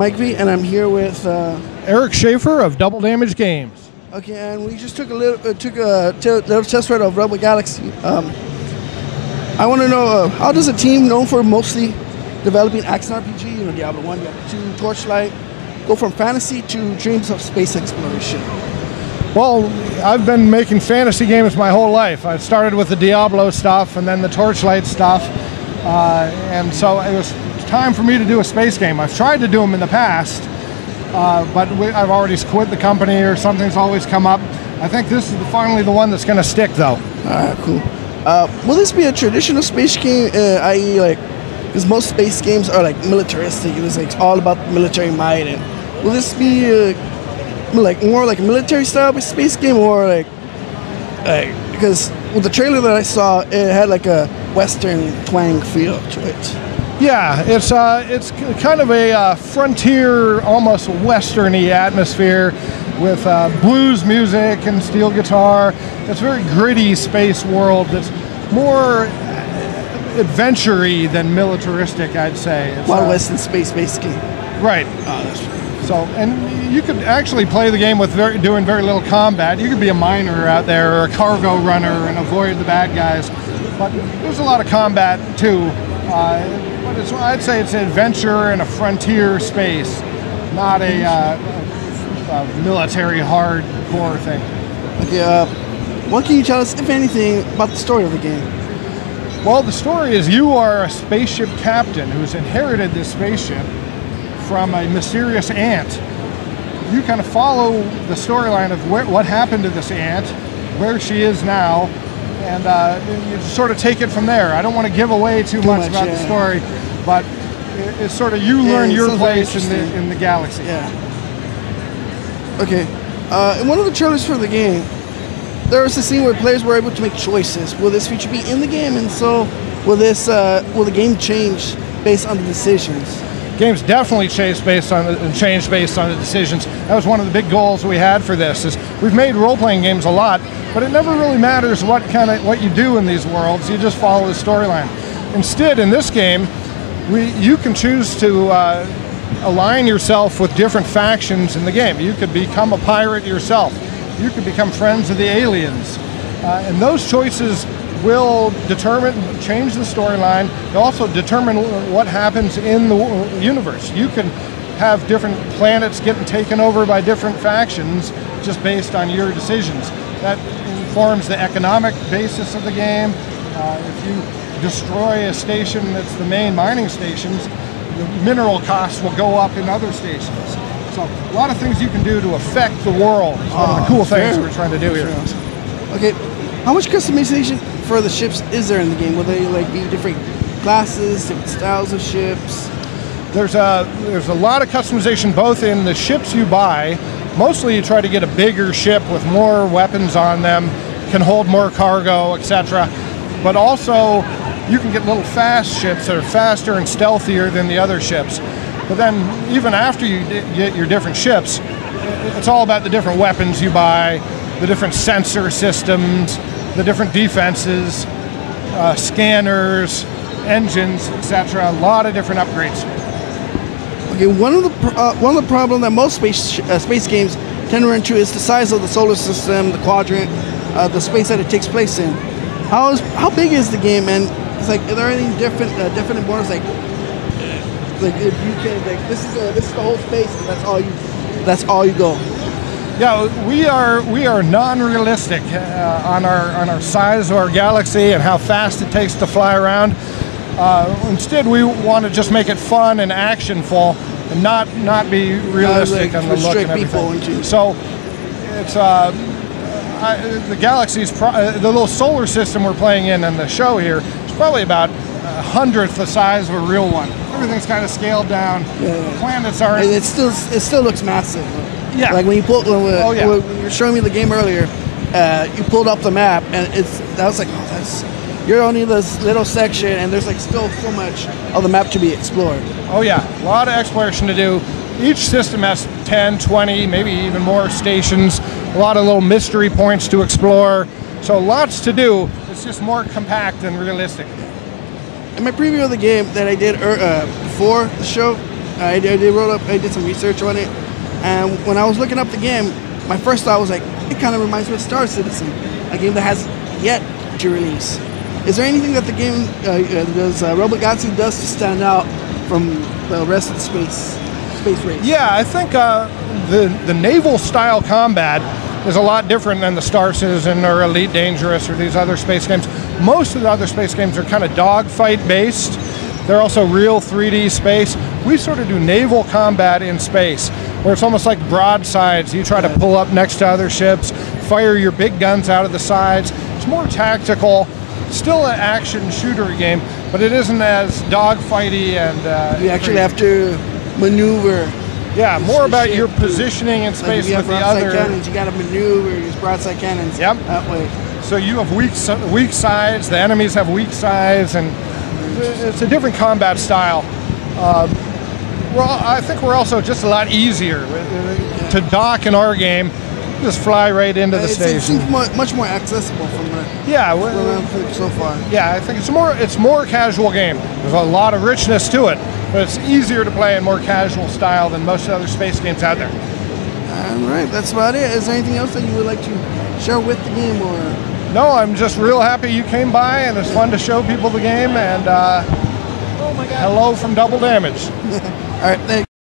Mike V, and I'm here with Erich Schaefer of Double Damage Games. Okay, and we just took a little test ride of Rebel Galaxy. I want to know how does a team known for mostly developing action RPG, Diablo I, Diablo II, Torchlight, go from fantasy to dreams of space exploration? Well, I've been making fantasy games my whole life. I started with the Diablo stuff and then the Torchlight stuff, and so it was time for me to do a space game. I've tried to do them in the past, but I've already quit the company or something's always come up. I think this is finally the one that's going to stick, though. Cool. Will this be a traditional space game, i.e., like, because most space games are like militaristic, it's like all about military might, and will this be like more like a military style space game, or like because with the trailer that I saw, it had like a Western twang feel to it. Yeah, it's kind of a frontier, almost Western-y atmosphere with blues music and steel guitar. It's a very gritty space world that's more adventure-y than militaristic, I'd say. It's, Wild Western space-based game. Right. So, and you could actually play the game with doing very little combat. You could be a miner out there or a cargo runner and avoid the bad guys. But there's a lot of combat too. But I'd say it's an adventure in a frontier space, not a military hardcore thing. Okay, what can you tell us, if anything, about the story of the game? Well, the story is you are a spaceship captain who's inherited this spaceship from a mysterious aunt. You kind of follow the storyline of what happened to this aunt, where she is now, and you sort of take it from there. I don't want to give away too much about the story, but it's sort of you learn your place in the galaxy. Yeah. Okay. In one of the trailers for the game, there was a scene where players were able to make choices. Will this feature be in the game, and so will the game change based on the decisions? Games definitely change based on the decisions. That was one of the big goals we had for this. Is we've made role-playing games a lot, but it never really matters what you do in these worlds. You just follow the storyline. Instead, in this game, you can choose to align yourself with different factions in the game. You could become a pirate yourself. You could become friends of the aliens, and those choices will change the storyline. They'll also determine what happens in the universe. You can have different planets getting taken over by different factions just based on your decisions. That informs the economic basis of the game. If you destroy a station that's the main mining stations, the mineral costs will go up in other stations. So a lot of things you can do to affect the world. It's one of the cool things we're trying to do here. Okay, how much customization for the ships is there in the game? Will they be different classes, different styles of ships? There's a lot of customization both in the ships you buy. Mostly you try to get a bigger ship with more weapons on them, can hold more cargo, etc. But also you can get little fast ships that are faster and stealthier than the other ships. But then even after you get your different ships, it's all about the different weapons you buy, the different sensor systems, the different defenses, scanners, engines, etc. A lot of different upgrades. Okay, one of the problems that most space games tend to run into is the size of the solar system, the quadrant, the space that it takes place in. How big is the game, and it's like, are there any definite borders like if you can this is the whole space and that's all you go? Yeah, we are non-realistic on our size of our galaxy and how fast it takes to fly around. Instead, we want to just make it fun and actionful, and not be realistic on the look and everything. So it's the galaxy's the little solar system we're playing in the show here is probably about 1/100th the size of a real one. Everything's kind of scaled down. Yeah. Planets are. And it still looks massive. Yeah. Like when you when you were showing me the game earlier, you pulled up the map, and I was like, you're only this little section, and there's still so much of the map to be explored. Oh yeah, a lot of exploration to do. Each system has 10, 20, maybe even more stations. A lot of little mystery points to explore. So lots to do. It's just more compact and realistic. In my preview of the game that I did before the show, I did some research on it, and when I was looking up the game, my first thought was like, it kind of reminds me of Star Citizen, a game that has yet to release. Is there anything that the game Robo Galaxy does to stand out from the rest of the space race? Yeah, I think the naval style combat is a lot different than the Star Citizen or Elite Dangerous or these other space games. Most of the other space games are kind of dogfight based. They're also real 3D space. We sort of do naval combat in space, where it's almost like broadsides. You try to pull up next to other ships, fire your big guns out of the sides. It's more tactical, still an action shooter game, but it isn't as dogfighty and you actually have to maneuver. Yeah, more about your positioning in space with the other cannons. You got to maneuver, use broadside cannons. Yep. That way. So you have weak sides. The enemies have weak sides, and it's a different combat style. I think we're also just a lot easier to dock in our game. Just fly right into the station. It seems much more accessible from so far. Yeah, I think it's more casual game. There's a lot of richness to it, but it's easier to play in more casual style than most other space games out there. All right, that's about it. Is there anything else that you would like to share with the game, or? No, I'm just real happy you came by, and it's fun to show people the game. And hello from Double Damage. All right, thanks.